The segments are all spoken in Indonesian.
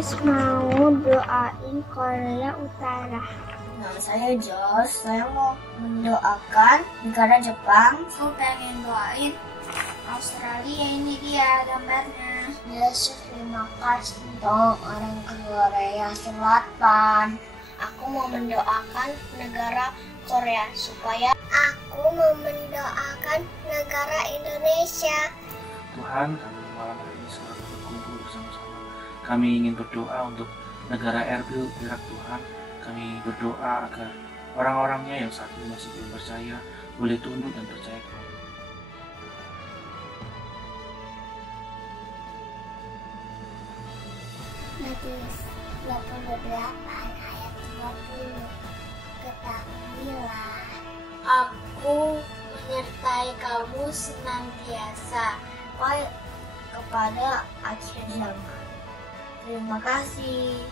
Hafiz mau doain Korea Utara. Nama saya Jos, saya mau mendoakan negara Jepang. Aku pengen doain Australia, ini dia gambarnya. Yesus, terima kasih dong orang Korea Selatan. Aku mau mendoakan negara Korea supaya aku mau mendoakan negara Indonesia. Tuhan, kami malam hari ini selalu berkumpul bersama-sama. Kami ingin berdoa untuk negara Erbil, Irak Tuhan. Kami berdoa agar orang-orangnya yang saat ini masih belum percaya boleh tunduk dan percaya kepada Matius 28 ayat 20. Ketahuilah, aku menyertai kamu senantiasa kepada akhir zaman. Terima kasih.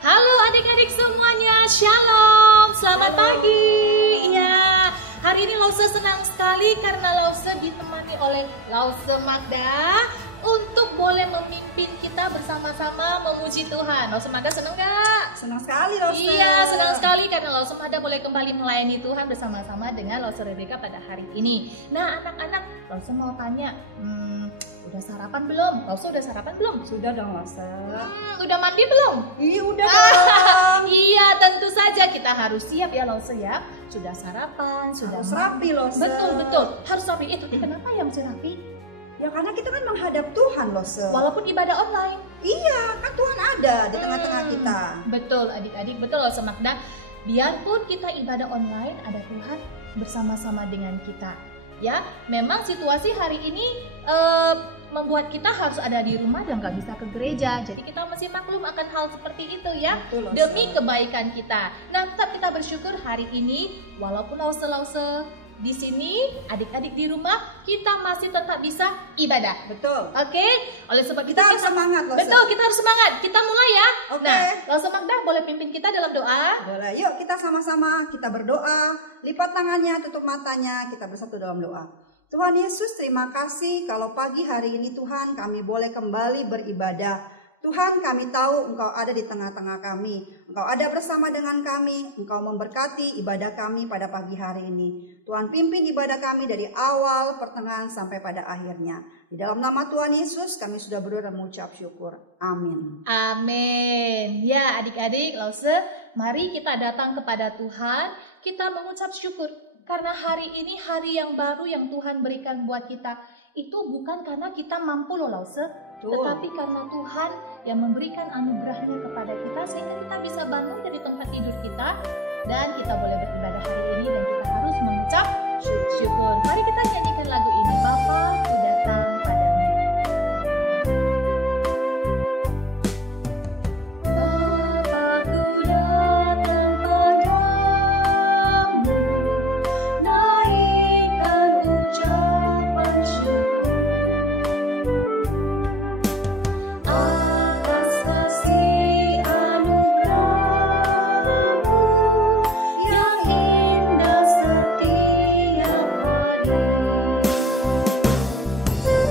Halo adik-adik semuanya, Shalom, selamat pagi. Ya, hari ini Lause senang sekali karena Lause ditemani oleh Lause Magda untuk boleh memimpin kita bersama-sama memuji Tuhan. Lause Magda senang gak? Senang sekali Lause. Iya, senang sekali karena Lause Magda boleh kembali melayani Tuhan bersama-sama dengan Lause Rebecca pada hari ini. Nah anak-anak, Lause mau tanya, udah sarapan belum? Lause udah sarapan belum? Sudah dong Lause. Udah mandi belum? Iya udah dong. Iya, tentu saja kita harus siap ya Lause ya. Sudah sarapan, sudah Harus rapi Lause. Betul, harus rapi. Tapi kenapa ya mesti rapi? Ya karena kita kan menghadap Tuhan Lause. Walaupun ibadah online. Iya, kan Tuhan ada di tengah-tengah kita. Betul adik-adik, betul Lause Magda. Biarpun kita ibadah online, ada Tuhan bersama-sama dengan kita. Ya, memang situasi hari ini membuat kita harus ada di rumah dan nggak bisa ke gereja. Jadi kita masih maklum akan hal seperti itu ya. Betul, demi kebaikan kita. Nah, tetap kita bersyukur hari ini walaupun Lause di sini, adik-adik di rumah, kita masih tetap bisa ibadah. Betul. Oke? Oleh sebab itu Kita harus semangat Lause. Betul, kita harus semangat. Kita mulai ya. Oke. Nah, Lause Magda boleh pimpin kita dalam doa? Boleh, yuk kita sama-sama kita berdoa. Lipat tangannya, tutup matanya, kita bersatu dalam doa. Tuhan Yesus, terima kasih kalau pagi hari ini Tuhan kami boleh kembali beribadah. Tuhan, kami tahu Engkau ada di tengah-tengah kami. Engkau ada bersama dengan kami. Engkau memberkati ibadah kami pada pagi hari ini. Tuhan, pimpin ibadah kami dari awal, pertengahan, sampai pada akhirnya. Di dalam nama Tuhan Yesus, kami sudah berdoa dan mengucap syukur. Amin. Amin. Ya adik-adik, Lause, mari kita datang kepada Tuhan. Kita mengucap syukur. Karena hari ini hari yang baru yang Tuhan berikan buat kita. Itu bukan karena kita mampu loh Lause. Tetapi karena Tuhan yang memberikan anugerahnya kepada kita sehingga kita bisa bangun dari tempat tidur kita dan kita boleh beribadah hari ini dan kita harus mengucap syukur. Mari kita nyanyikan lagu ini, Bapa ku datang padamu. Terima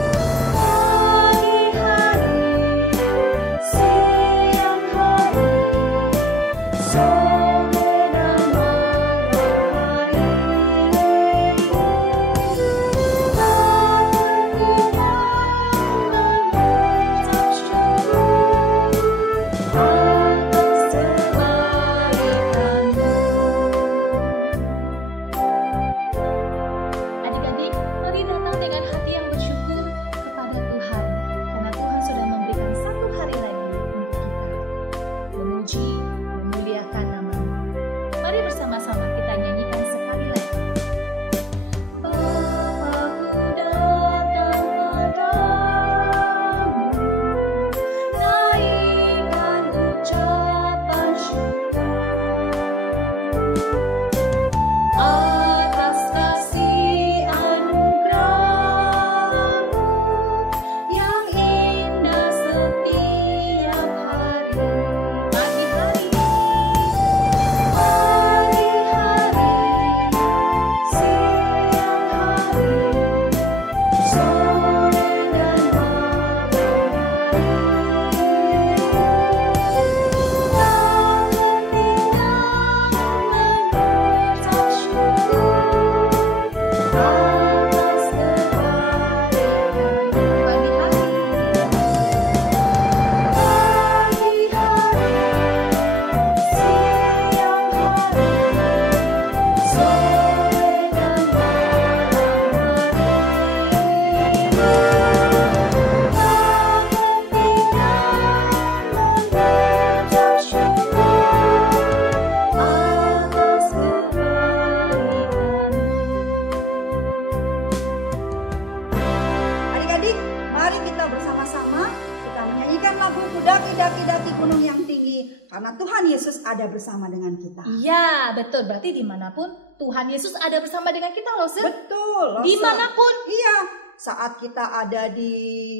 ada bersama dengan kita. Iya, betul. Berarti dimanapun Tuhan Yesus ada bersama dengan kita loh, Sir. Betul. Lose. Dimanapun. Iya. Saat kita ada di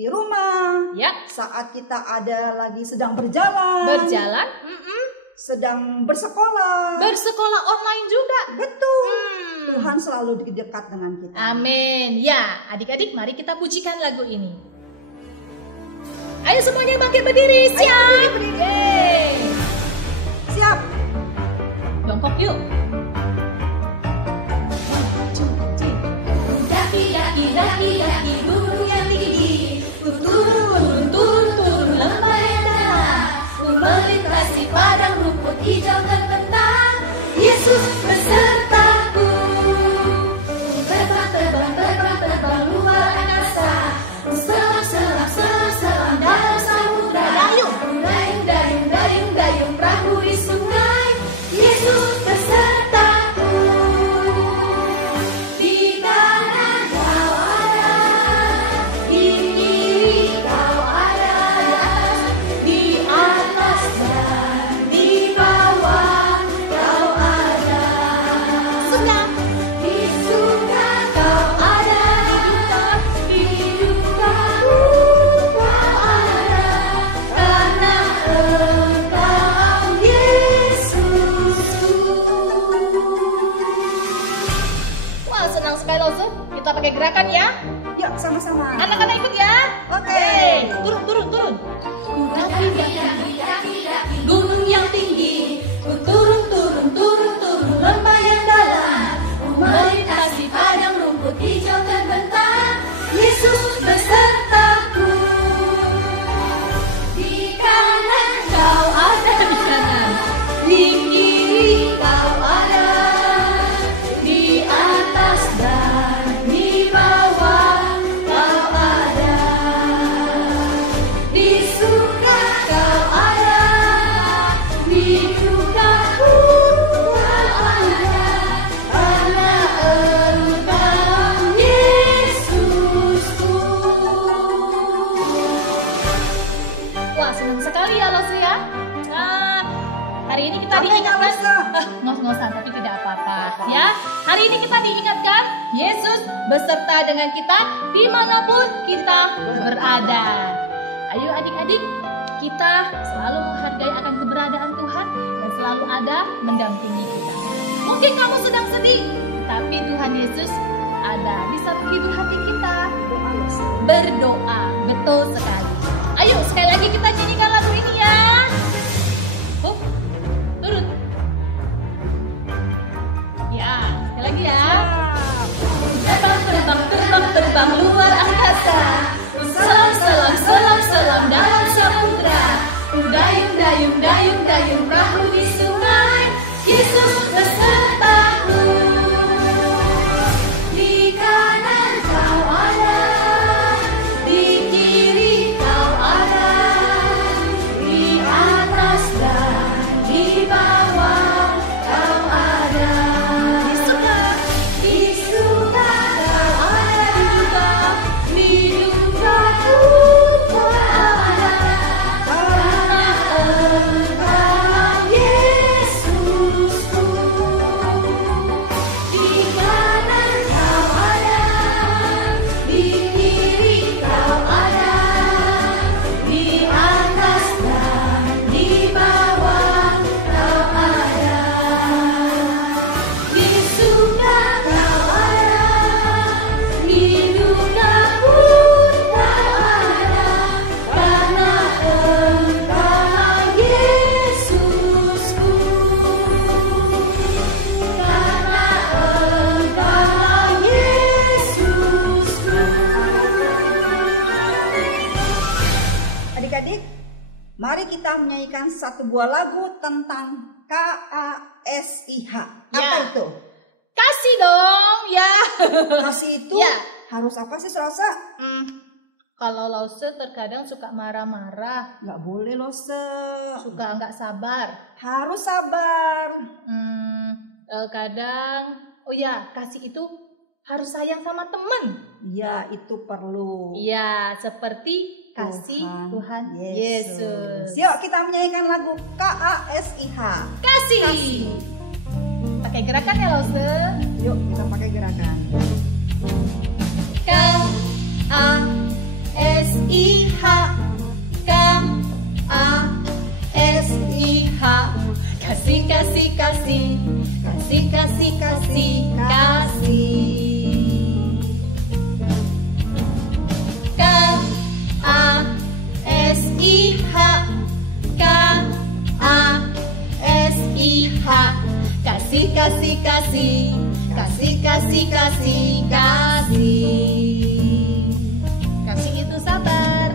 rumah, Ya. saat kita ada lagi sedang berjalan, Berjalan. sedang bersekolah, Bersekolah online juga. betul. Tuhan selalu dekat dengan kita. Amin. Ya, adik-adik mari kita pujikan lagu ini. Ayo semuanya bangkit berdiri. Siap. Yeay. Siap. Jongkok yuk. Daki gunung yang tinggi, ku turun lembah yang dalam, ku melintasi padang rumput hijau terbentang. Yesus besertaku, terbang luar angkasa, ku selam dalam samudra, dayung perahu di sungai. Yesus besertaku. Di kanan kau ada, di kiri kau ada, di atas dan di bawah kau ada. Di surga kau ada, di duka kau ada, karena Engkau Yesusku. Wah, senang sekali loh, Sir. Kita pakai gerakan ya. Yuk sama-sama. Anak-anak ikut ya. Oke. Yeay. Turun. Ku daki gunung yang tinggi, ku turun lembah yang dalam, ku melintasi padang rumput hijau terbentang. Yesus besertaku. Di kanan kau ada, di kiri kau ada, di atas dan di bawah kau ada. Di surga kau ada, di duka kau ada, karena Engkau Yesusku. Wah, senang sekali ya, Losu ya. Nah, hari ini kita Capek nggak, diingatkan. Losu? Ngos-ngosan, tapi tidak apa-apa ya. Hari ini kita diingatkan Yesus beserta dengan kita dimanapun kita berada. Ayo adik-adik, kita selalu menghargai akan keberadaan Tuhan dan selalu ada mendampingi kita. Mungkin kamu sedang sedih, tapi Tuhan Yesus ada, bisa menghibur hati kita. Berdoa, betul sekali. Ayo sekali lagi kita nyanyikan lagu ini ya. Turun. Ya, sekali lagi ya. Terbang luar angkasa, selam dalam samudra, dayung perahu di sungai. Yesus besertaku. Di kanan kau ada, di kiri kau ada, di atas dan di bawah kau ada. Di surga kau ada, di duka kau ada, karena Engkau Yesusku. Di kanan kau ada, di kiri kau ada, di atas dan di bawah kau ada. Di surga kau ada, di duka pun kau ada, karena Engkau Yesusku. Karena Engkau Yesusku. Adik-adik, mari kita menyanyikan satu buah lagu tentang KASIH. Apa Ya. itu? Kasih dong ya. Kasih itu Ya. harus apa sih, Selasa? Kalau Lause terkadang suka marah-marah, Nggak boleh loh, suka nggak sabar. harus sabar. Kadang, oh ya, kasih itu harus sayang sama teman. Ya, itu perlu. Iya, seperti kasih Tuhan Yesus. Yuk kita menyanyikan lagu KASIH. Kasih. Pakai gerakan ya, Lause. Yuk kita pakai gerakan. KASIH, KASIH, kasih, kasih, kasih, kasih, kasih, kasih, kasih. KASIH, KASIH, kasih, kasih, kasih, kasih, kasih, kasih, kasih. Kasih itu sabar,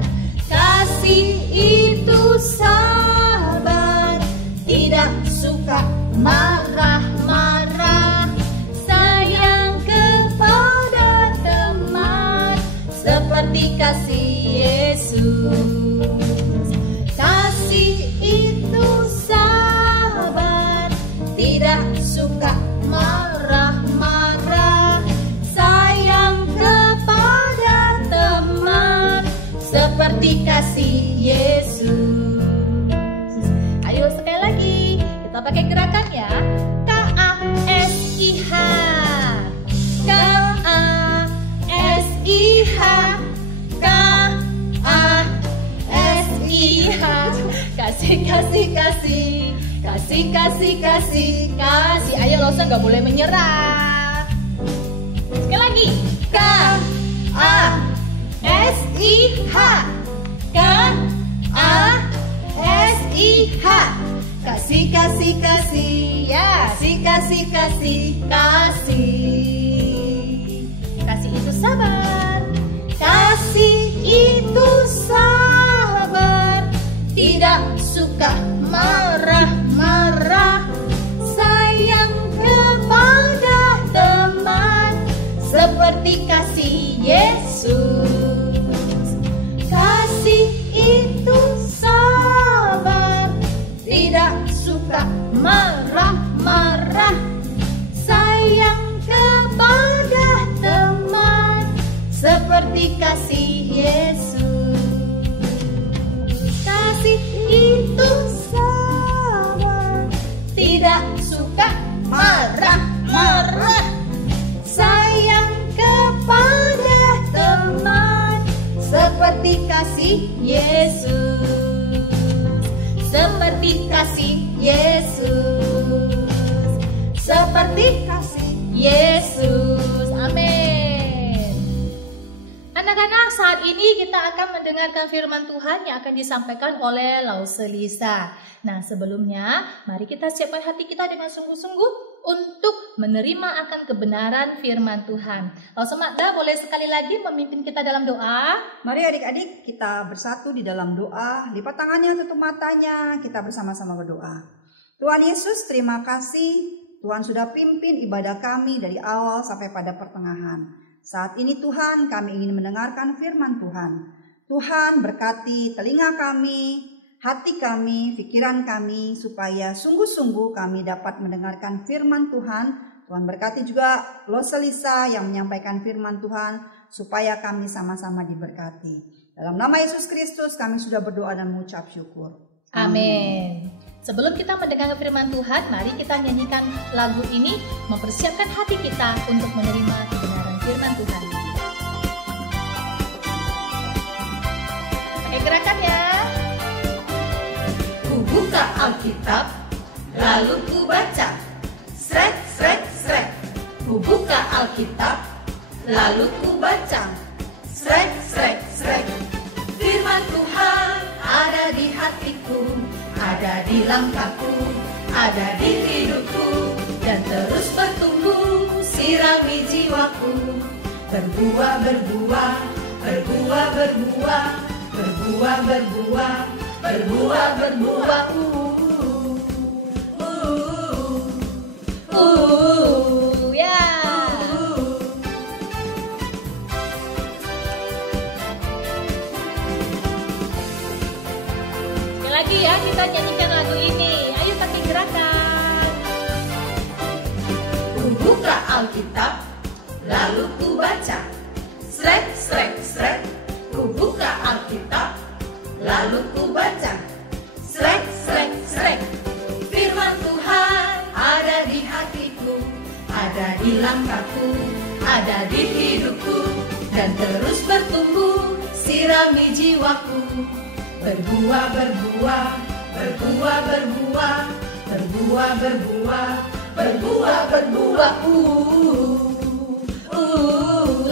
kasih itu sabar, tidak suka marah-marah, sayang kepada teman, seperti kasih Yesus. Kasih itu sabar, tidak suka marah-marah, sayang kepada teman, seperti kasih Yesus. Ayo sekali lagi, kita pakai gerakan ya. KASIH, KASIH, KASIH, kasih, kasih, kasih, kasih, kasih, kasih, kasih. Ayo Lause, nggak boleh menyerah. Sekali lagi. KASIH, KASIH, kasih, kasih, kasih, ya, kasih, kasih, kasih, kasih. Kasih itu sabar, kasih itu sabar, tidak suka marah-marah, sayang kepada teman, seperti kasih Yesus. Kasih itu sabar, tidak suka marah-marah, sayang kepada teman, seperti kasih Yesus. Kasih itu sabar, tidak suka marah-marah, sayang kepada teman, seperti kasih Yesus. Seperti kasih Yesus. Seperti kasih Yesus. Amin. Anak-anak, saat ini kita akan mendengarkan firman Tuhan yang akan disampaikan oleh Lause Lisa. Nah, sebelumnya mari kita siapkan hati kita dengan sungguh-sungguh untuk menerima akan kebenaran firman Tuhan. Lause Magda boleh sekali lagi memimpin kita dalam doa. Mari adik-adik kita bersatu di dalam doa. Lipat tangannya, tutup matanya, kita bersama-sama berdoa. Tuhan Yesus, terima kasih Tuhan sudah pimpin ibadah kami dari awal sampai pada pertengahan. Saat ini Tuhan, kami ingin mendengarkan firman Tuhan. Tuhan berkati telinga kami, hati kami, pikiran kami, supaya sungguh-sungguh kami dapat mendengarkan firman Tuhan. Tuhan berkati juga Lause Lisa yang menyampaikan firman Tuhan, supaya kami sama-sama diberkati. Dalam nama Yesus Kristus kami sudah berdoa dan mengucap syukur. Amin. Sebelum kita mendengarkan firman Tuhan, mari kita nyanyikan lagu ini, mempersiapkan hati kita untuk menerima kebenaran firman Tuhan. Pakai gerakan ya. Ku buka Alkitab, lalu ku baca. Srek, srek, srek. Ku buka Alkitab, lalu ku baca. Srek, srek, srek. Firman Tuhan ada di hatiku, ada di langkahku, ada di hidupku, dan terus bertumbuh, sirami jiwaku. Berbuah, berbuah, berbuah, berbuah, berbuah, berbuah, berbuah, berbuah. Ya. Sekali lagi ya, kita nyanyikan lagu ini. Ayo pakai gerakan. Buka Alkitab, lalu ku baca. Srek, srek, srek, ku buka Alkitab, lalu ku baca. Srek, srek, srek, firman Tuhan ada di hatiku, ada di langkahku, ada di hidupku, dan terus bertumbuh, sirami jiwaku. Berbuah, berbuah, berbuah, berbuah, berbuah, berbuah, berbuah, berbuah.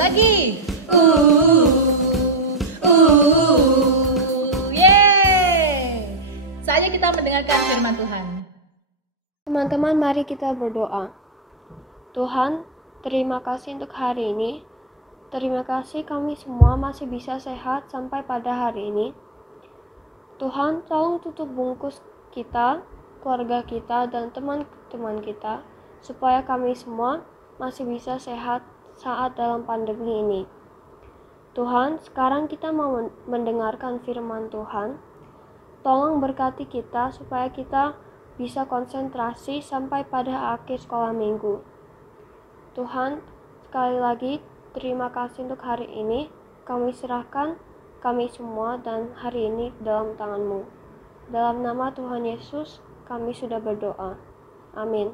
Lagi. Saatnya kita mendengarkan firman Tuhan. Teman-teman, mari kita berdoa. Tuhan, terima kasih untuk hari ini. Terima kasih kami semua masih bisa sehat sampai pada hari ini. Tuhan, tolong tutup bungkus kita, keluarga kita, dan teman-teman kita, supaya kami semua masih bisa sehat saat dalam pandemi ini. Tuhan, sekarang kita mau mendengarkan firman Tuhan. Tolong berkati kita supaya kita bisa konsentrasi sampai pada akhir sekolah minggu. Tuhan, sekali lagi terima kasih untuk hari ini. Kami serahkan kami semua dan hari ini dalam tangan-Mu. Dalam nama Tuhan Yesus, kami sudah berdoa. Amin.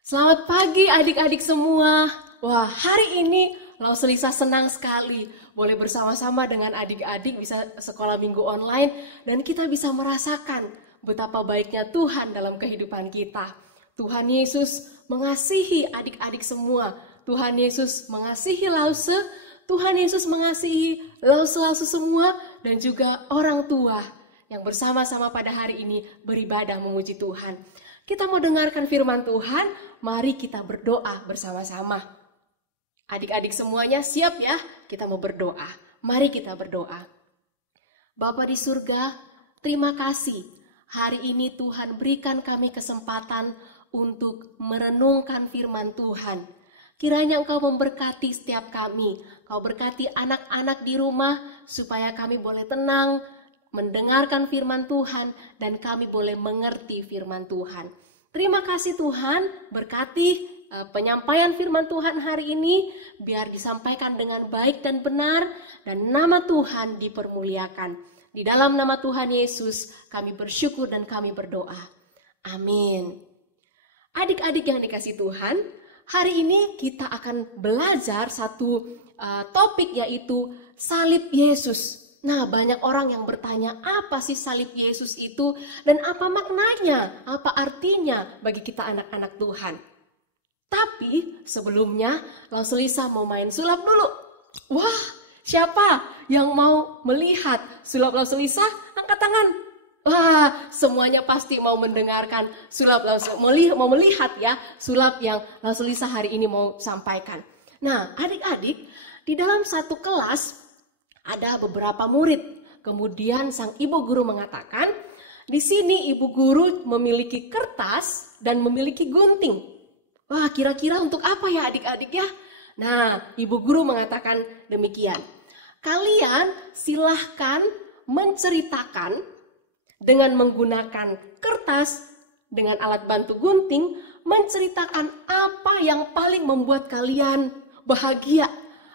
Selamat pagi adik-adik semua. Wah, hari ini Lauselisa senang sekali boleh bersama-sama dengan adik-adik bisa sekolah minggu online dan kita bisa merasakan betapa baiknya Tuhan dalam kehidupan kita. Tuhan Yesus mengasihi adik-adik semua. Tuhan Yesus mengasihi Lause, Tuhan Yesus mengasihi Lause-Lause semua dan juga orang tua yang bersama-sama pada hari ini beribadah memuji Tuhan. Kita mau dengarkan firman Tuhan, mari kita berdoa bersama-sama. Adik-adik semuanya siap ya? Kita mau berdoa. Mari kita berdoa. Bapa di surga, terima kasih. Hari ini Tuhan berikan kami kesempatan untuk merenungkan firman Tuhan. Kiranya Engkau memberkati setiap kami. Kau berkati anak-anak di rumah supaya kami boleh tenang, mendengarkan firman Tuhan dan kami boleh mengerti firman Tuhan. Terima kasih Tuhan, berkati penyampaian firman Tuhan hari ini biar disampaikan dengan baik dan benar dan nama Tuhan dipermuliakan. Di dalam nama Tuhan Yesus kami bersyukur dan kami berdoa. Amin. Adik-adik yang dikasihi Tuhan, hari ini kita akan belajar satu topik yaitu salib Yesus. Nah, banyak orang yang bertanya apa sih salib Yesus itu dan apa maknanya, apa artinya bagi kita anak-anak Tuhan. Tapi sebelumnya Lauselisa mau main sulap dulu. Wah, siapa yang mau melihat sulap Lauselisa? Angkat tangan. Wah, semuanya pasti mau mendengarkan sulap Lauselisa, mau melihat ya sulap yang Lauselisa hari ini mau sampaikan. Nah, adik-adik, di dalam satu kelas ada beberapa murid. Kemudian sang ibu guru mengatakan, di sini ibu guru memiliki kertas dan memiliki gunting. Wah, kira-kira untuk apa ya adik-adik ya? Nah, ibu guru mengatakan demikian. Kalian silahkan menceritakan dengan menggunakan kertas dengan alat bantu gunting, menceritakan apa yang paling membuat kalian bahagia,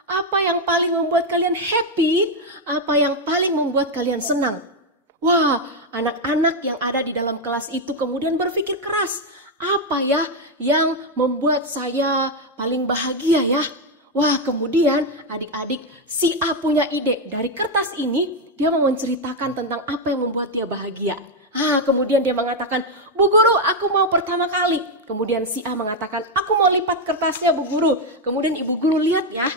apa yang paling membuat kalian happy, apa yang paling membuat kalian senang. Wah, anak-anak yang ada di dalam kelas itu kemudian berpikir keras. Apa ya yang membuat saya paling bahagia ya? Wah, kemudian adik-adik si A punya ide. Dari kertas ini dia mau menceritakan tentang apa yang membuat dia bahagia. Kemudian dia mengatakan, Bu Guru, aku mau pertama kali. Kemudian si A mengatakan, aku mau lipat kertasnya Bu Guru. Kemudian Ibu Guru lihat ya,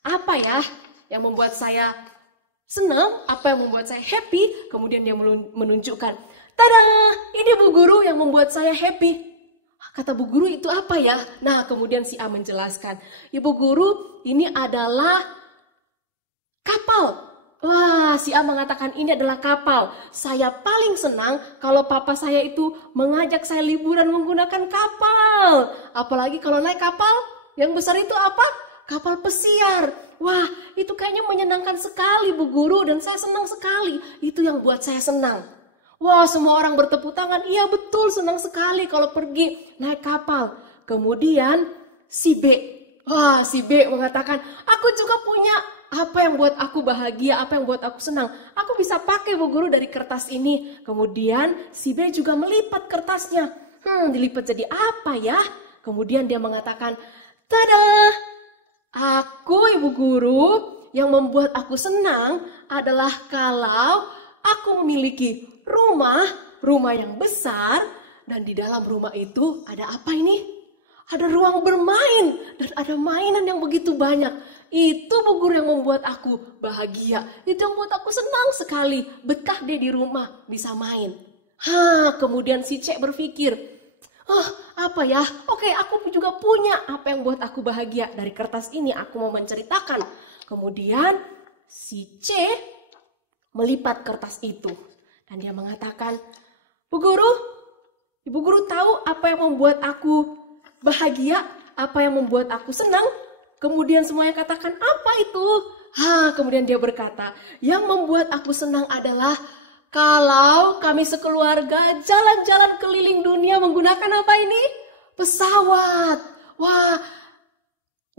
apa ya yang membuat saya senang, apa yang membuat saya happy. Kemudian dia menunjukkan, tada, ini Bu Guru yang membuat saya happy. Kata Bu Guru itu apa ya? Nah, kemudian si A menjelaskan, Ibu Guru ini adalah kapal. Wah, si A mengatakan ini adalah kapal. Saya paling senang kalau papa saya itu mengajak saya liburan menggunakan kapal. Apalagi kalau naik kapal yang besar itu apa? Kapal pesiar. Wah, itu kayaknya menyenangkan sekali Bu Guru dan saya senang sekali. Itu yang buat saya senang. Wah, semua orang bertepuk tangan. Iya betul, senang sekali kalau pergi naik kapal. Kemudian si B. Wah, si B mengatakan, aku juga punya apa yang buat aku bahagia, apa yang buat aku senang. Aku bisa pakai Bu Guru dari kertas ini. Kemudian si B juga melipat kertasnya. Dilipat jadi apa ya? Kemudian dia mengatakan, tada! Aku Ibu Guru yang membuat aku senang adalah kalau aku memiliki rumah yang besar. Dan di dalam rumah itu ada apa ini? Ada ruang bermain dan ada mainan yang begitu banyak. Itu Bu Guru yang membuat aku bahagia. Itu yang membuat aku senang sekali. Betah deh di rumah bisa main. Kemudian si C berpikir, apa ya? Oke, aku juga punya apa yang buat aku bahagia. Dari kertas ini aku mau menceritakan. Kemudian si C melipat kertas itu. Dan dia mengatakan, Bu Guru, Ibu Guru tahu apa yang membuat aku bahagia, apa yang membuat aku senang? Kemudian semuanya katakan, apa itu? Kemudian dia berkata, yang membuat aku senang adalah kalau kami sekeluarga jalan-jalan keliling dunia menggunakan apa ini? Pesawat. Wah,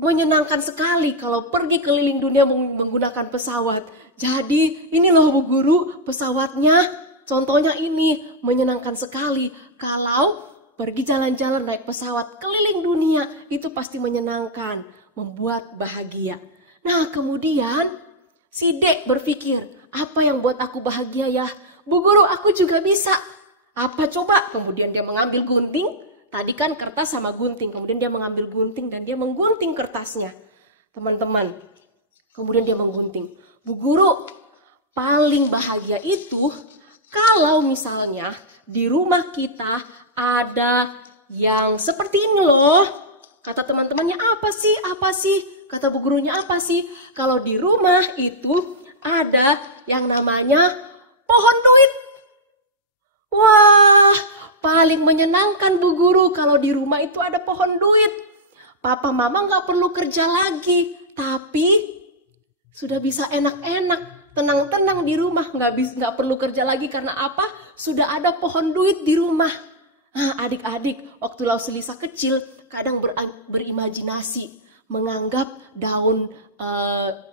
menyenangkan sekali kalau pergi keliling dunia menggunakan pesawat. Jadi ini loh Bu Guru pesawatnya. Contohnya ini menyenangkan sekali kalau pergi jalan-jalan naik pesawat keliling dunia, itu pasti menyenangkan, membuat bahagia. Nah kemudian si D berpikir, apa yang buat aku bahagia ya? Bu Guru, aku juga bisa. Apa coba? Kemudian dia mengambil gunting, tadi kan kertas sama gunting. Kemudian dia mengambil gunting dan dia menggunting kertasnya. Teman-teman, kemudian dia menggunting. Bu Guru, paling bahagia itu kalau misalnya di rumah kita ada yang seperti ini loh. Kata teman-temannya, apa sih? Kata Bu Gurunya, apa sih? Kalau di rumah itu ada yang namanya pohon duit. Wah, paling menyenangkan Bu Guru kalau di rumah itu ada pohon duit. Papa mama gak perlu kerja lagi, tapi sudah bisa enak-enak, tenang-tenang di rumah, nggak perlu kerja lagi karena apa? Sudah ada pohon duit di rumah. Nah, adik-adik, waktu Lauselisa kecil kadang berimajinasi, menganggap daun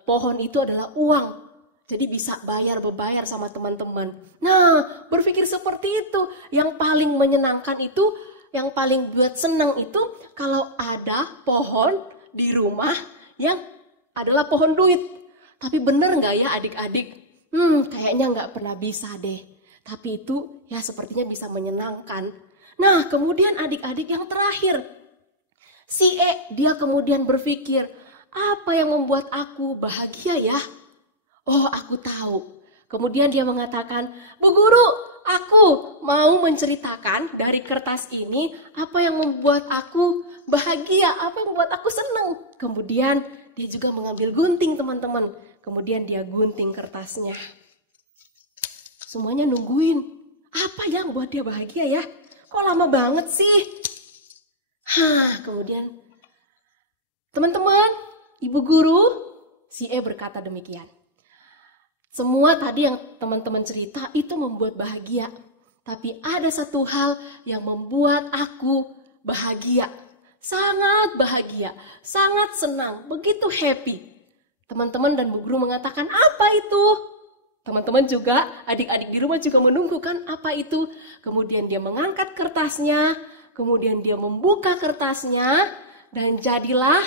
pohon itu adalah uang. Jadi bisa berbayar sama teman-teman. Nah, berpikir seperti itu. Yang paling menyenangkan itu, yang paling buat senang itu kalau ada pohon di rumah yang adalah pohon duit. Tapi bener nggak ya adik-adik? Kayaknya nggak pernah bisa deh. Tapi itu ya sepertinya bisa menyenangkan. Nah kemudian adik-adik yang terakhir. Si E dia kemudian berpikir, apa yang membuat aku bahagia ya? Oh aku tahu. Kemudian dia mengatakan, Bu Guru, aku mau menceritakan dari kertas ini apa yang membuat aku bahagia, apa yang membuat aku senang. Kemudian dia juga mengambil gunting teman-teman. Kemudian dia gunting kertasnya. Semuanya nungguin. Apa yang buat dia bahagia ya? Kok lama banget sih? Kemudian teman-teman, Ibu Guru, si E berkata demikian. Semua tadi yang teman-teman cerita itu membuat bahagia. Tapi ada satu hal yang membuat aku bahagia. Sangat bahagia, sangat senang, begitu happy. Teman-teman dan Bu Guru mengatakan, apa itu? Teman-teman juga, adik-adik di rumah juga menunggu kan apa itu? Kemudian dia mengangkat kertasnya, kemudian dia membuka kertasnya, dan jadilah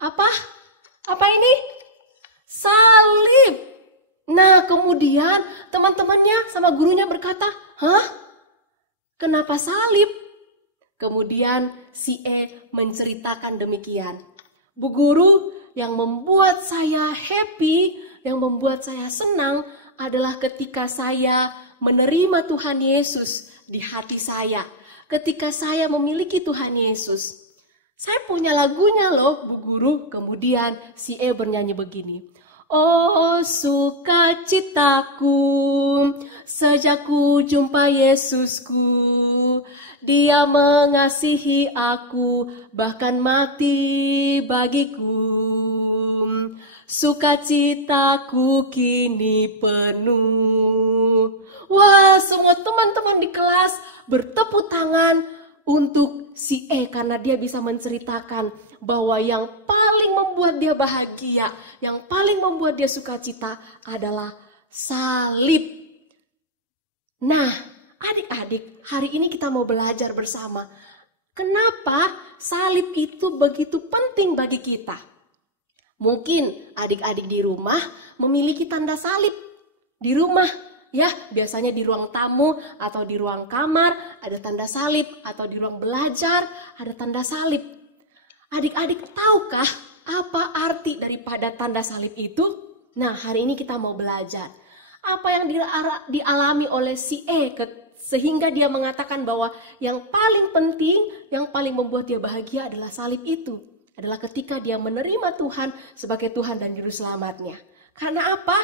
apa? Apa ini? Salib. Nah kemudian teman-temannya sama gurunya berkata, kenapa salib? Kemudian si E menceritakan demikian. Bu Guru, yang membuat saya happy, yang membuat saya senang adalah ketika saya menerima Tuhan Yesus di hati saya. Ketika saya memiliki Tuhan Yesus. Saya punya lagunya loh Bu Guru. Kemudian si E bernyanyi begini. Oh sukacitaku sejak ku jumpa Yesusku. Dia mengasihi aku, bahkan mati bagiku. Sukacitaku kini penuh. Wah, semua teman-teman di kelas bertepuk tangan. untuk si E karena dia bisa menceritakan bahwa yang paling membuat dia bahagia, yang paling membuat dia sukacita adalah salib. Nah, adik-adik, hari ini kita mau belajar bersama. Kenapa salib itu begitu penting bagi kita? Mungkin adik-adik di rumah memiliki tanda salib di rumah. Ya, biasanya di ruang tamu atau di ruang kamar ada tanda salib, atau di ruang belajar ada tanda salib. Adik-adik tahukah apa arti daripada tanda salib itu? Nah, hari ini kita mau belajar. Apa yang dialami oleh si E sehingga dia mengatakan bahwa yang paling penting, yang paling membuat dia bahagia adalah salib itu. Adalah ketika dia menerima Tuhan sebagai Tuhan dan Juru Selamatnya. Karena apa?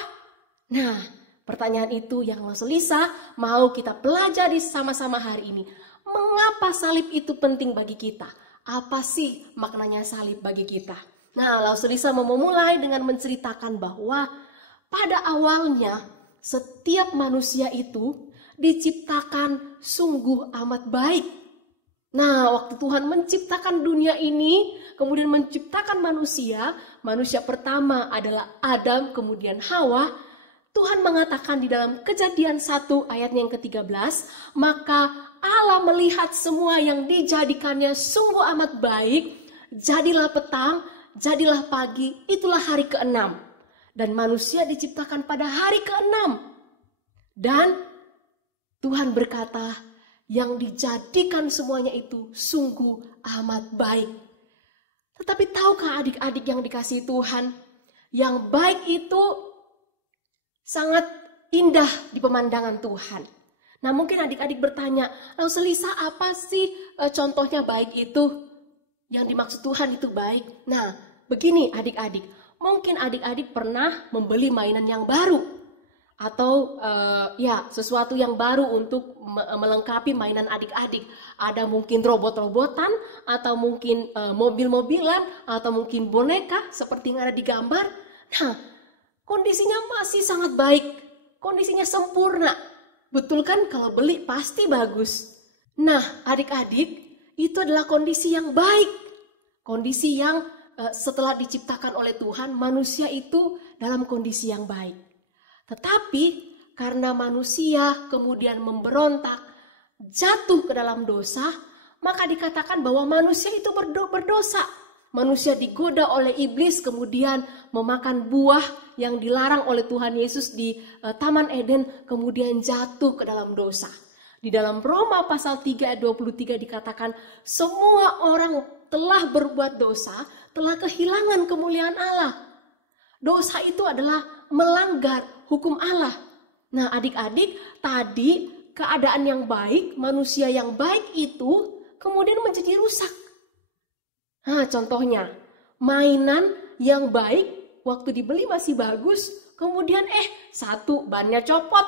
Nah, pertanyaan itu yang Lisa mau kita pelajari sama-sama hari ini. Mengapa salib itu penting bagi kita? Apa sih maknanya salib bagi kita? Nah, Lisa mau memulai dengan menceritakan bahwa pada awalnya setiap manusia itu diciptakan sungguh amat baik. Nah, waktu Tuhan menciptakan dunia ini, kemudian menciptakan manusia pertama adalah Adam, kemudian Hawa. Tuhan mengatakan di dalam Kejadian 1 ayatnya yang ke-13, maka Allah melihat semua yang dijadikannya sungguh amat baik, jadilah petang, jadilah pagi, itulah hari ke-6. Dan manusia diciptakan pada hari ke-6. Dan Tuhan berkata, yang dijadikan semuanya itu sungguh amat baik. Tetapi tahukah adik-adik yang dikasihi Tuhan, yang baik itu sangat indah di pemandangan Tuhan. Nah, mungkin adik-adik bertanya, lalu Lisa apa sih contohnya baik itu? Yang dimaksud Tuhan itu baik. Nah, begini adik-adik, mungkin adik-adik pernah membeli mainan yang baru. Atau sesuatu yang baru untuk melengkapi mainan adik-adik. Ada mungkin robot-robotan, atau mungkin mobil-mobilan, atau mungkin boneka seperti yang ada di gambar. Nah, kondisinya masih sangat baik, kondisinya sempurna. Betul kan, kalau beli pasti bagus. Nah, adik-adik, itu adalah kondisi yang baik. Kondisi yang setelah diciptakan oleh Tuhan, manusia itu dalam kondisi yang baik. Tetapi karena manusia kemudian memberontak, jatuh ke dalam dosa, maka dikatakan bahwa manusia itu berdosa. Manusia digoda oleh iblis, kemudian memakan buah yang dilarang oleh Tuhan Yesus di Taman Eden, kemudian jatuh ke dalam dosa. Di dalam Roma pasal 3 ayat 23 dikatakan, semua orang telah berbuat dosa, telah kehilangan kemuliaan Allah. Dosa itu adalah melanggar hukum Allah. Nah, adik-adik, tadi keadaan yang baik, manusia yang baik itu kemudian menjadi rusak. Nah, contohnya, mainan yang baik waktu dibeli masih bagus, kemudian satu bannya copot,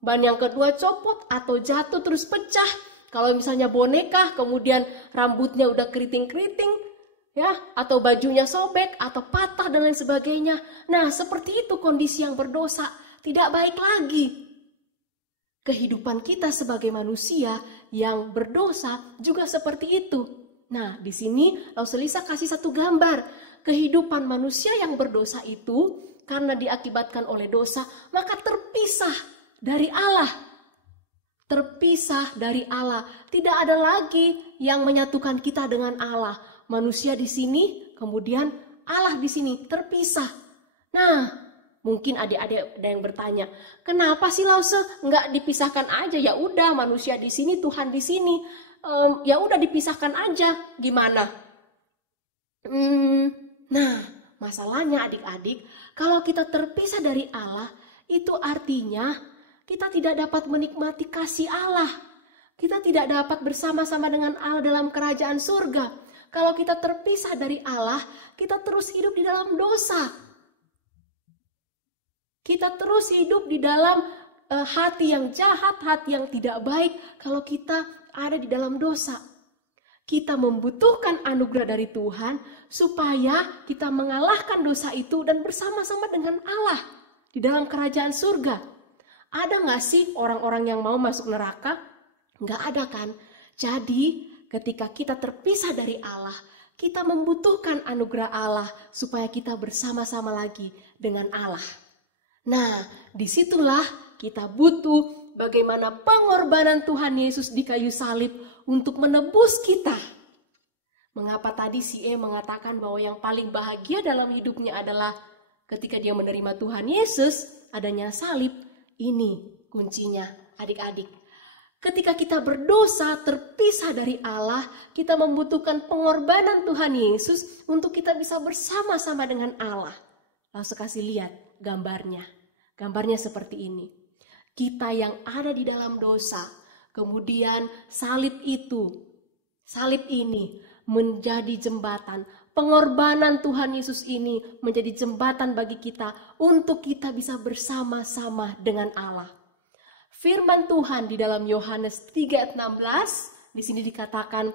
ban yang kedua copot atau jatuh terus pecah. Kalau misalnya boneka, kemudian rambutnya udah keriting-keriting, ya, atau bajunya sobek atau patah dan lain sebagainya. Nah, seperti itu kondisi yang berdosa, tidak baik lagi. Kehidupan kita sebagai manusia yang berdosa juga seperti itu. Nah, di sini Lisa kasih satu gambar. Kehidupan manusia yang berdosa itu karena diakibatkan oleh dosa, maka terpisah dari Allah. Terpisah dari Allah. Tidak ada lagi yang menyatukan kita dengan Allah. Manusia di sini, kemudian Allah di sini, terpisah. Nah, mungkin adik-adik ada yang bertanya, kenapa sih Lause nggak dipisahkan aja? Ya udah, manusia di sini, Tuhan di sini. Ya udah dipisahkan aja, gimana? Nah, masalahnya adik-adik, kalau kita terpisah dari Allah, itu artinya kita tidak dapat menikmati kasih Allah. Kita tidak dapat bersama-sama dengan Allah dalam kerajaan surga. Kalau kita terpisah dari Allah, kita terus hidup di dalam dosa. Kita terus hidup di dalam hati yang jahat, hati yang tidak baik kalau kita ada di dalam dosa. Kita membutuhkan anugerah dari Tuhan supaya kita mengalahkan dosa itu dan bersama-sama dengan Allah di dalam kerajaan surga. Ada nggak sih orang-orang yang mau masuk neraka? Nggak ada kan? Jadi ketika kita terpisah dari Allah, kita membutuhkan anugerah Allah supaya kita bersama-sama lagi dengan Allah. Nah, disitulah kita butuh bagaimana pengorbanan Tuhan Yesus di kayu salib untuk menebus kita. Mengapa tadi si mengatakan bahwa yang paling bahagia dalam hidupnya adalah ketika dia menerima Tuhan Yesus, adanya salib. Ini kuncinya, adik-adik. Ketika kita berdosa, terpisah dari Allah, kita membutuhkan pengorbanan Tuhan Yesus untuk kita bisa bersama-sama dengan Allah. Langsung kasih lihat gambarnya. Gambarnya seperti ini. Kita yang ada di dalam dosa, kemudian salib ini menjadi jembatan. Pengorbanan Tuhan Yesus ini menjadi jembatan bagi kita untuk kita bisa bersama-sama dengan Allah. Firman Tuhan di dalam Yohanes 3:16 di sini dikatakan,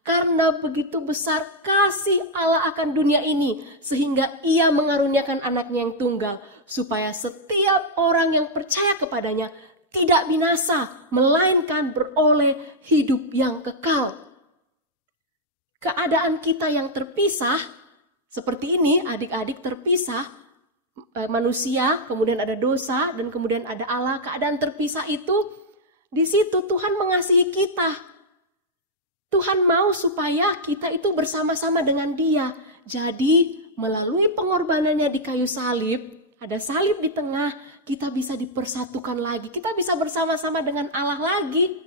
karena begitu besar kasih Allah akan dunia ini sehingga Ia mengaruniakan anaknya yang tunggal supaya setiap orang yang percaya kepadanya tidak binasa melainkan beroleh hidup yang kekal. Keadaan kita yang terpisah seperti ini, adik-adik, terpisah. Manusia, kemudian ada dosa, dan kemudian ada Allah. Keadaan terpisah itu, di situ Tuhan mengasihi kita. Tuhan mau supaya kita itu bersama-sama dengan Dia. Jadi melalui pengorbanannya di kayu salib, ada salib di tengah, kita bisa dipersatukan lagi. Kita bisa bersama-sama dengan Allah lagi.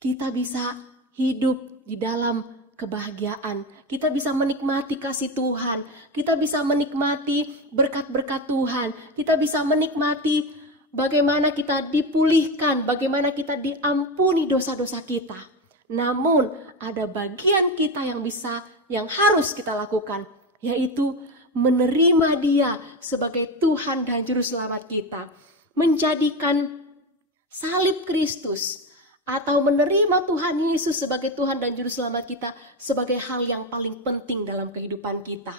Kita bisa hidup di dalam kebahagiaan. Kita bisa menikmati kasih Tuhan. Kita bisa menikmati berkat-berkat Tuhan. Kita bisa menikmati bagaimana kita dipulihkan, bagaimana kita diampuni dosa-dosa kita. Namun ada bagian kita yang harus kita lakukan, yaitu menerima Dia sebagai Tuhan dan Juru Selamat kita. Menjadikan salib Kristus atau menerima Tuhan Yesus sebagai Tuhan dan Juru Selamat kita sebagai hal yang paling penting dalam kehidupan kita.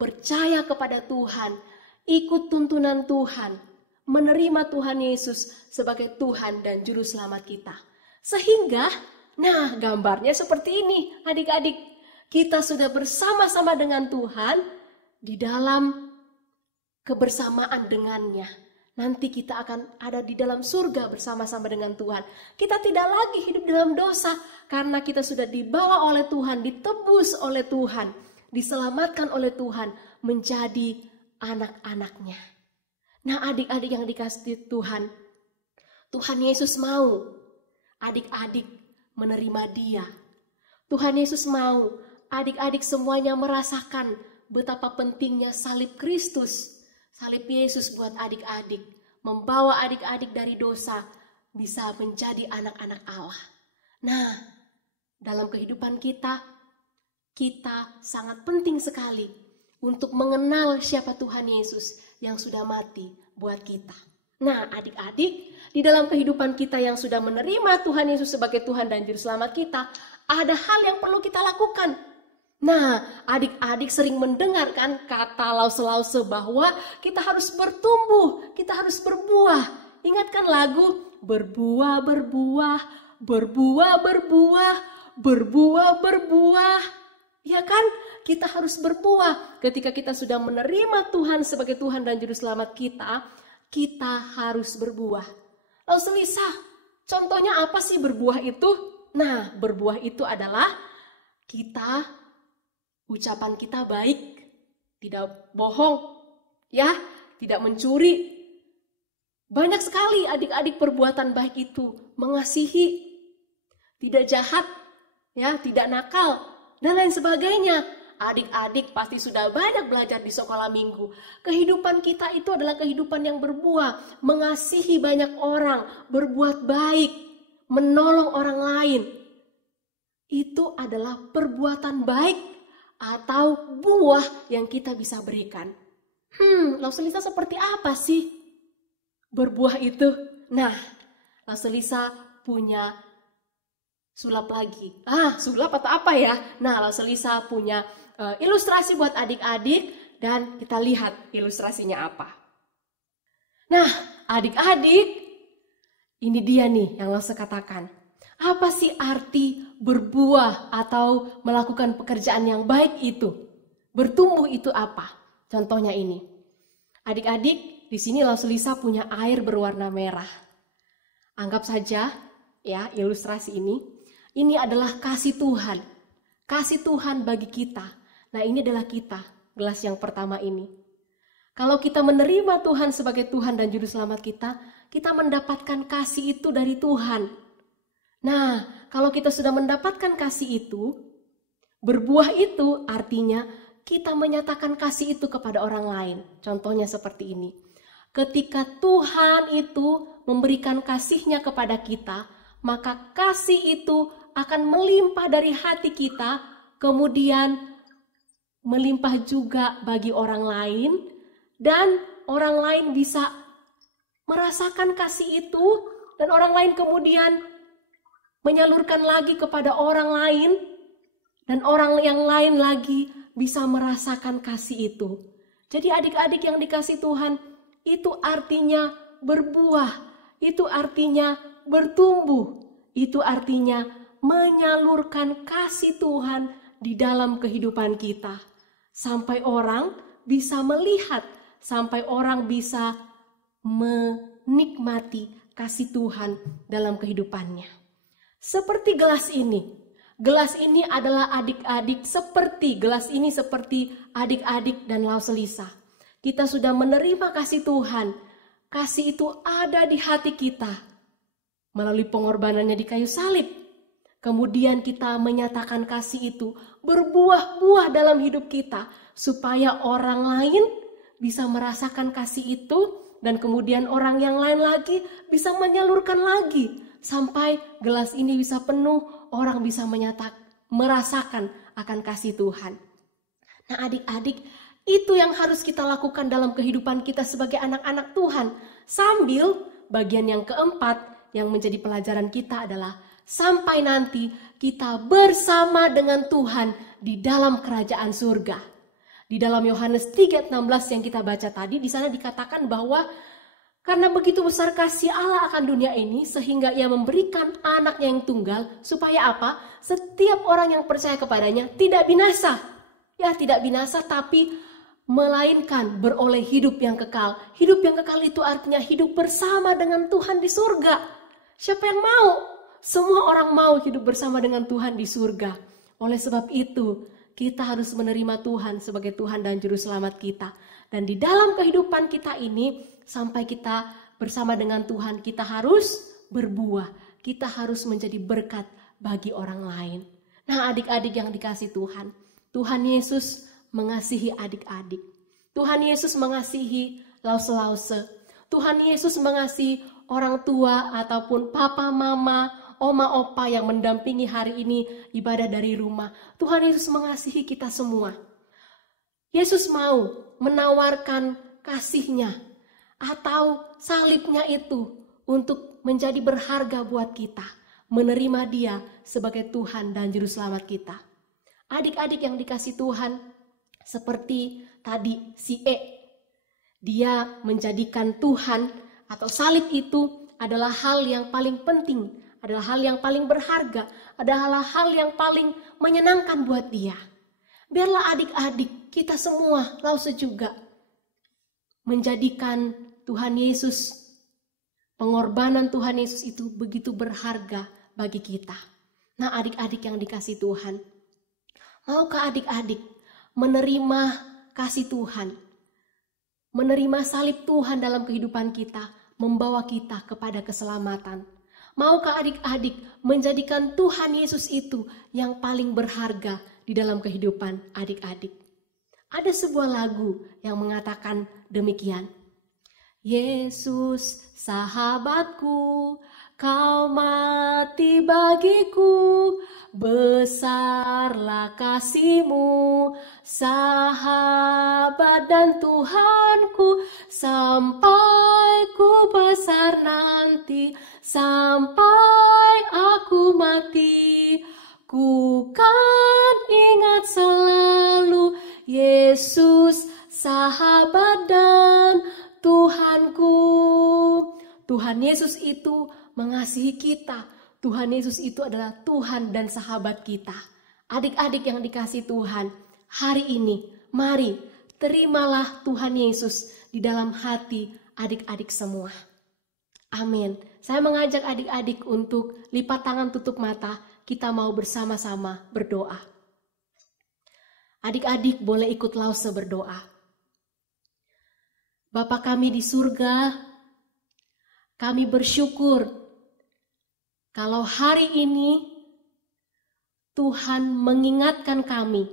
Percaya kepada Tuhan, ikut tuntunan Tuhan, menerima Tuhan Yesus sebagai Tuhan dan Juru Selamat kita. Sehingga, nah gambarnya seperti ini adik-adik. Kita sudah bersama-sama dengan Tuhan di dalam kebersamaan dengannya. Nanti kita akan ada di dalam surga bersama-sama dengan Tuhan. Kita tidak lagi hidup dalam dosa karena kita sudah dibawa oleh Tuhan, ditebus oleh Tuhan, diselamatkan oleh Tuhan menjadi anak-anaknya. Nah adik-adik yang dikasihi Tuhan, Tuhan Yesus mau adik-adik menerima Dia. Tuhan Yesus mau adik-adik semuanya merasakan betapa pentingnya salib Kristus. Salib Yesus buat adik-adik, membawa adik-adik dari dosa, bisa menjadi anak-anak Allah. Nah, dalam kehidupan kita sangat penting sekali untuk mengenal siapa Tuhan Yesus yang sudah mati buat kita. Nah, adik-adik, di dalam kehidupan kita yang sudah menerima Tuhan Yesus sebagai Tuhan dan Juru Selamat kita, ada hal yang perlu kita lakukan. Nah, adik-adik sering mendengarkan kata lause-lause bahwa kita harus bertumbuh, kita harus berbuah. Ingatkan lagu berbuah, berbuah, berbuah, berbuah, berbuah, berbuah. Ya kan? Kita harus berbuah. Ketika kita sudah menerima Tuhan sebagai Tuhan dan Juru Selamat kita harus berbuah. Lalu Selisa, contohnya apa sih berbuah itu? Nah, berbuah itu adalah ucapan kita baik, tidak bohong, ya, tidak mencuri. Banyak sekali adik-adik perbuatan baik itu, mengasihi, tidak jahat, ya, tidak nakal, dan lain sebagainya. Adik-adik pasti sudah banyak belajar di sekolah minggu. Kehidupan kita itu adalah kehidupan yang berbuah, mengasihi banyak orang, berbuat baik, menolong orang lain. Itu adalah perbuatan baik atau buah yang kita bisa berikan. Lalu Lisa seperti apa sih berbuah itu? Nah, lalu Lisa punya sulap lagi. Sulap atau apa ya? Nah, lalu Lisa punya ilustrasi buat adik-adik dan kita lihat ilustrasinya apa. Nah, adik-adik, ini dia nih yang Lisa katakan. Apa sih arti berbuah atau melakukan pekerjaan yang baik itu? Bertumbuh itu apa? Contohnya ini. Adik-adik, di sini Lauselisa punya air berwarna merah. Anggap saja ya ilustrasi ini. Ini adalah kasih Tuhan. Kasih Tuhan bagi kita. Nah, ini adalah kita, gelas yang pertama ini. Kalau kita menerima Tuhan sebagai Tuhan dan Juru Selamat kita mendapatkan kasih itu dari Tuhan. Nah, kalau kita sudah mendapatkan kasih itu, berbuah itu artinya kita menyatakan kasih itu kepada orang lain. Contohnya seperti ini. Ketika Tuhan itu memberikan kasih-Nya kepada kita, maka kasih itu akan melimpah dari hati kita, kemudian melimpah juga bagi orang lain, dan orang lain bisa merasakan kasih itu, dan orang lain kemudian menyalurkan lagi kepada orang lain, dan orang yang lain lagi bisa merasakan kasih itu. Jadi adik-adik yang dikasih Tuhan, itu artinya berbuah, itu artinya bertumbuh, itu artinya menyalurkan kasih Tuhan di dalam kehidupan kita. Sampai orang bisa melihat, sampai orang bisa menikmati kasih Tuhan dalam kehidupannya. Seperti gelas ini. Gelas ini adalah adik-adik seperti adik-adik dan Lauselisa. Kita sudah menerima kasih Tuhan. Kasih itu ada di hati kita melalui pengorbanannya di kayu salib. Kemudian kita menyatakan kasih itu berbuah-buah dalam hidup kita supaya orang lain bisa merasakan kasih itu dan kemudian orang yang lain lagi bisa menyalurkan lagi. Sampai gelas ini bisa penuh, orang bisa merasakan akan kasih Tuhan. Nah adik-adik, itu yang harus kita lakukan dalam kehidupan kita sebagai anak-anak Tuhan. Sambil bagian yang keempat yang menjadi pelajaran kita adalah sampai nanti kita bersama dengan Tuhan di dalam kerajaan surga. Di dalam Yohanes 3:16 yang kita baca tadi, di sana dikatakan bahwa karena begitu besar kasih Allah akan dunia ini, sehingga Ia memberikan anaknya yang tunggal, supaya apa? Setiap orang yang percaya kepadanya tidak binasa. Ya, tidak binasa, tapi melainkan beroleh hidup yang kekal. Hidup yang kekal itu artinya hidup bersama dengan Tuhan di surga. Siapa yang mau? Semua orang mau hidup bersama dengan Tuhan di surga. Oleh sebab itu, kita harus menerima Tuhan sebagai Tuhan dan Juru Selamat kita. Dan di dalam kehidupan kita ini, sampai kita bersama dengan Tuhan, kita harus berbuah. Kita harus menjadi berkat bagi orang lain. Nah adik-adik yang dikasih Tuhan, Tuhan Yesus mengasihi adik-adik. Tuhan Yesus mengasihi lause-lause. Tuhan Yesus mengasihi orang tua ataupun papa, mama, oma, opa yang mendampingi hari ini ibadah dari rumah. Tuhan Yesus mengasihi kita semua. Yesus mau menawarkan kasih-Nya atau salibnya itu untuk menjadi berharga buat kita. Menerima Dia sebagai Tuhan dan Juru Selamat kita. Adik-adik yang dikasih Tuhan, seperti tadi si dia menjadikan Tuhan atau salib itu adalah hal yang paling penting, adalah hal yang paling berharga, adalah hal yang paling menyenangkan buat dia. Biarlah adik-adik kita semua, Lause juga, menjadikan Tuhan Yesus, pengorbanan Tuhan Yesus itu begitu berharga bagi kita. Nah adik-adik yang dikasih Tuhan, maukah adik-adik menerima kasih Tuhan, menerima salib Tuhan dalam kehidupan kita, membawa kita kepada keselamatan? Maukah adik-adik menjadikan Tuhan Yesus itu yang paling berharga di dalam kehidupan adik-adik? Ada sebuah lagu yang mengatakan demikian. Yesus sahabatku, kau mati bagiku, besarlah kasih-Mu, sahabat dan Tuhanku, sampai ku besar nanti, sampai aku mati, ku kan ingat selalu Yesus sahabat dan Tuhanku. Tuhan Yesus itu mengasihi kita. Tuhan Yesus itu adalah Tuhan dan sahabat kita. Adik-adik yang dikasihi Tuhan, hari ini mari terimalah Tuhan Yesus di dalam hati adik-adik semua. Amin. Saya mengajak adik-adik untuk lipat tangan, tutup mata. Kita mau bersama-sama berdoa. Adik-adik boleh ikut Lause berdoa. Bapa kami di surga, kami bersyukur kalau hari ini Tuhan mengingatkan kami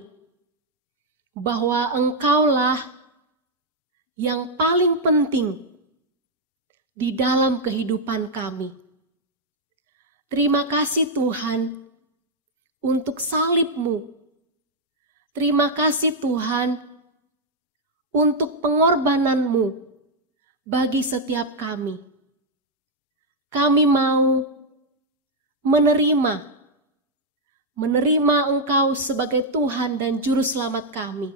bahwa Engkaulah yang paling penting di dalam kehidupan kami. Terima kasih Tuhan untuk salib-Mu. Terima kasih Tuhan untuk pengorbanan-Mu bagi setiap kami. Kami mau menerima Engkau sebagai Tuhan dan Juru Selamat kami.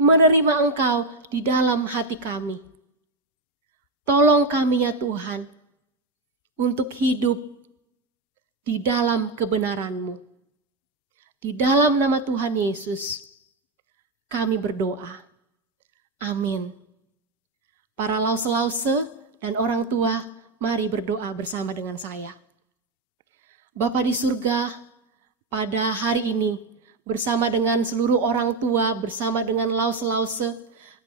Menerima Engkau di dalam hati kami. Tolong kami ya Tuhan untuk hidup di dalam kebenaran-Mu. Di dalam nama Tuhan Yesus kami berdoa. Amin. Para lause-lause dan orang tua, mari berdoa bersama dengan saya. Bapa di surga, pada hari ini bersama dengan seluruh orang tua, bersama dengan lause-lause,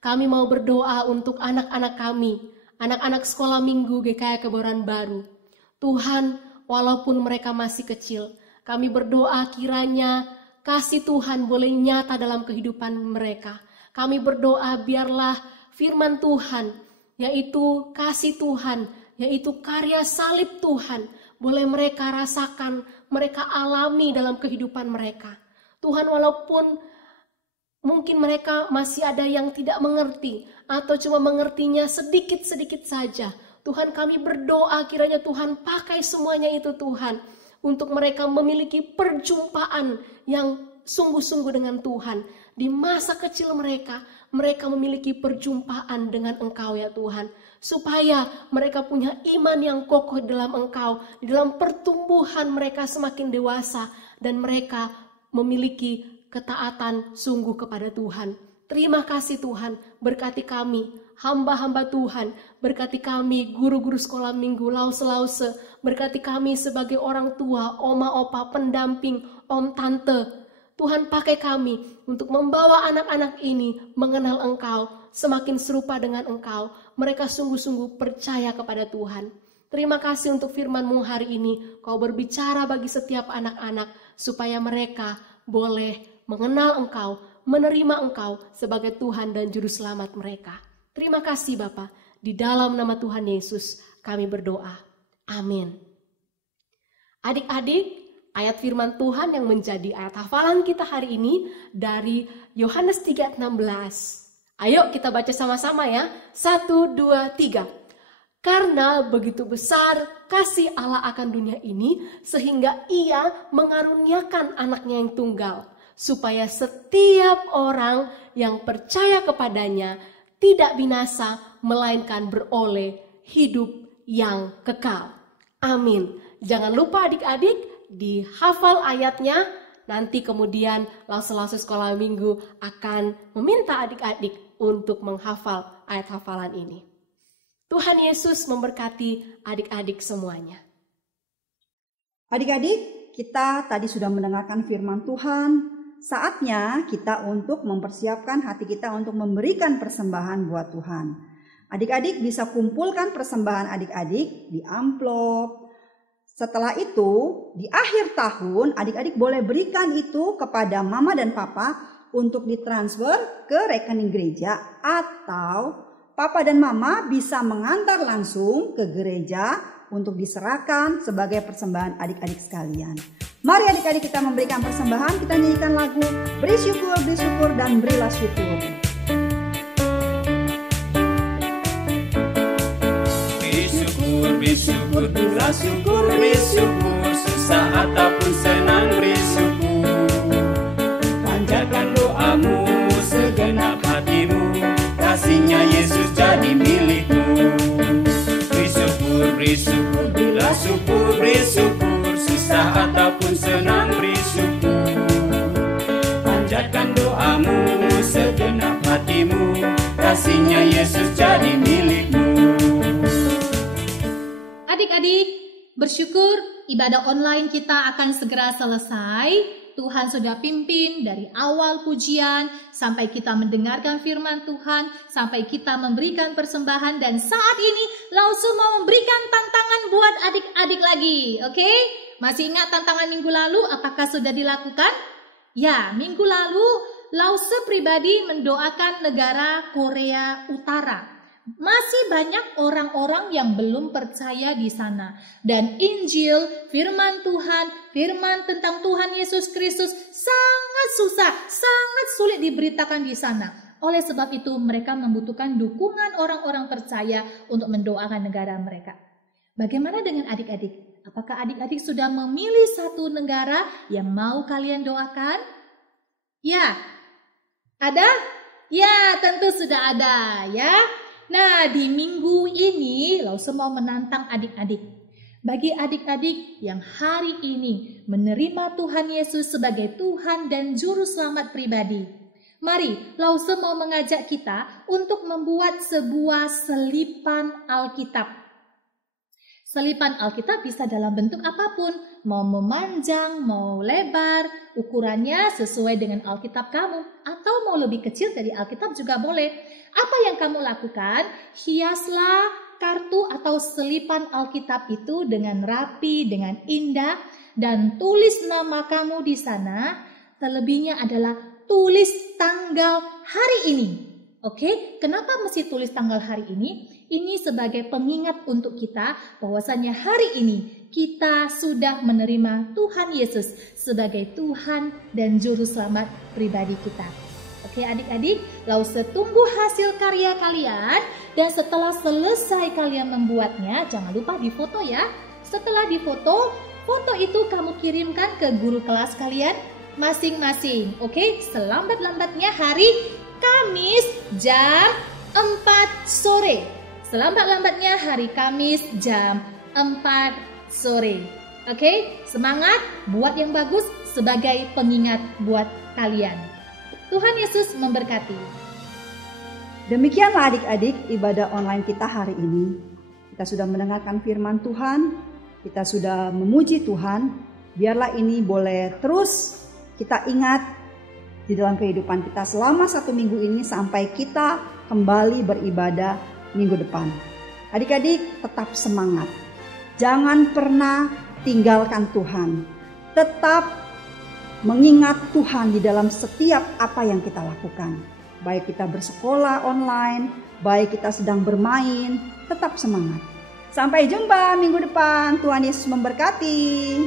kami mau berdoa untuk anak-anak kami, anak-anak sekolah minggu GKI Kebayoran Baru. Tuhan, walaupun mereka masih kecil, kami berdoa kiranya kasih Tuhan boleh nyata dalam kehidupan mereka. Kami berdoa biarlah firman Tuhan, yaitu kasih Tuhan, yaitu karya salib Tuhan, boleh mereka rasakan, mereka alami dalam kehidupan mereka. Tuhan, walaupun mungkin mereka masih ada yang tidak mengerti, atau cuma mengertinya sedikit-sedikit saja. Tuhan, kami berdoa kiranya Tuhan pakai semuanya itu Tuhan, untuk mereka memiliki perjumpaan yang sungguh-sungguh dengan Tuhan. Di masa kecil mereka memiliki perjumpaan dengan Engkau ya Tuhan. Supaya mereka punya iman yang kokoh dalam Engkau. Di dalam pertumbuhan mereka semakin dewasa. Dan mereka memiliki ketaatan sungguh kepada Tuhan. Terima kasih Tuhan, berkati kami, hamba-hamba Tuhan, berkati kami guru-guru sekolah minggu, lause-lause, berkati kami sebagai orang tua, oma, opa, pendamping, om, tante. Tuhan pakai kami untuk membawa anak-anak ini mengenal Engkau, semakin serupa dengan Engkau. Mereka sungguh-sungguh percaya kepada Tuhan. Terima kasih untuk firman-Mu hari ini. Kau berbicara bagi setiap anak-anak supaya mereka boleh mengenal Engkau, menerima Engkau sebagai Tuhan dan Juru Selamat mereka. Terima kasih Bapa. Di dalam nama Tuhan Yesus kami berdoa. Amin. Adik-adik, ayat firman Tuhan yang menjadi ayat hafalan kita hari ini dari Yohanes 3:16. Ayo kita baca sama-sama ya. 1, 2, 3. Karena begitu besar kasih Allah akan dunia ini, sehingga Ia mengaruniakan anaknya yang tunggal, supaya setiap orang yang percaya kepadanya tidak binasa, melainkan beroleh hidup yang kekal. Amin. Jangan lupa adik-adik, dihafal ayatnya, nanti kemudian lause-lause sekolah minggu akan meminta adik-adik untuk menghafal ayat hafalan ini. Tuhan Yesus memberkati adik-adik semuanya. Adik-adik, kita tadi sudah mendengarkan firman Tuhan. Saatnya kita untuk mempersiapkan hati kita untuk memberikan persembahan buat Tuhan. Adik-adik bisa kumpulkan persembahan adik-adik di amplop. Setelah itu, di akhir tahun, adik-adik boleh berikan itu kepada mama dan papa untuk ditransfer ke rekening gereja, atau papa dan mama bisa mengantar langsung ke gereja untuk diserahkan sebagai persembahan adik-adik sekalian. Mari adik-adik kita memberikan persembahan, kita nyanyikan lagu Beri syukur, dan berilah syukur. Beri syukur, berilah syukur, beri syukur, susah ataupun senang beri syukur. Panjatkan doamu, segenap hatimu, kasihnya Yesus jadi milikmu. Beri syukur, berilah syukur, beri syukur, susah ataupun senang beri syukur. Panjatkan doamu segenap hatimu, kasihnya Yesus jadi milikmu. Adik-adik, bersyukur ibadah online kita akan segera selesai. Tuhan sudah pimpin dari awal pujian sampai kita mendengarkan firman Tuhan, sampai kita memberikan persembahan, dan saat ini Lause mau memberikan tantangan buat adik-adik lagi. Oke? Masih ingat tantangan minggu lalu? Apakah sudah dilakukan? Ya, minggu lalu Lause pribadi mendoakan negara Korea Utara. Masih banyak orang-orang yang belum percaya di sana. Dan Injil, firman Tuhan, firman tentang Tuhan Yesus Kristus sangat susah, sangat sulit diberitakan di sana. Oleh sebab itu mereka membutuhkan dukungan orang-orang percaya untuk mendoakan negara mereka. Bagaimana dengan adik-adik? Apakah adik-adik sudah memilih satu negara yang mau kalian doakan? Ya, ada? Ya, tentu sudah ada ya. Nah, di minggu ini Lause mau menantang adik-adik. Bagi adik-adik yang hari ini menerima Tuhan Yesus sebagai Tuhan dan Juru Selamat pribadi, mari Lause mau mengajak kita untuk membuat sebuah selipan Alkitab. Selipan Alkitab bisa dalam bentuk apapun, mau memanjang, mau lebar, ukurannya sesuai dengan Alkitab kamu, atau mau lebih kecil dari Alkitab juga boleh. Apa yang kamu lakukan? Hiaslah kartu atau selipan Alkitab itu dengan rapi, dengan indah, dan tulis nama kamu di sana. Terlebihnya adalah tulis tanggal hari ini. Oke, kenapa mesti tulis tanggal hari ini? Ini sebagai pengingat untuk kita bahwasanya hari ini kita sudah menerima Tuhan Yesus sebagai Tuhan dan Juru Selamat pribadi kita. Oke adik-adik, Lause tunggu hasil karya kalian, dan setelah selesai kalian membuatnya, jangan lupa difoto ya. Setelah difoto, foto itu kamu kirimkan ke guru kelas kalian masing-masing. Oke, selambat-lambatnya hari Kamis jam 4 sore. Selambat-lambatnya hari Kamis jam 4 sore. Oke, semangat, buat yang bagus sebagai pengingat buat kalian. Tuhan Yesus memberkati. Demikianlah adik-adik ibadah online kita hari ini. Kita sudah mendengarkan firman Tuhan, kita sudah memuji Tuhan. Biarlah ini boleh terus kita ingat di dalam kehidupan kita selama 1 minggu ini sampai kita kembali beribadah minggu depan. Adik-adik tetap semangat. Jangan pernah tinggalkan Tuhan. Tetap mengingat Tuhan di dalam setiap apa yang kita lakukan. Baik kita bersekolah online, baik kita sedang bermain, tetap semangat. Sampai jumpa minggu depan. Tuhan Yesus memberkati.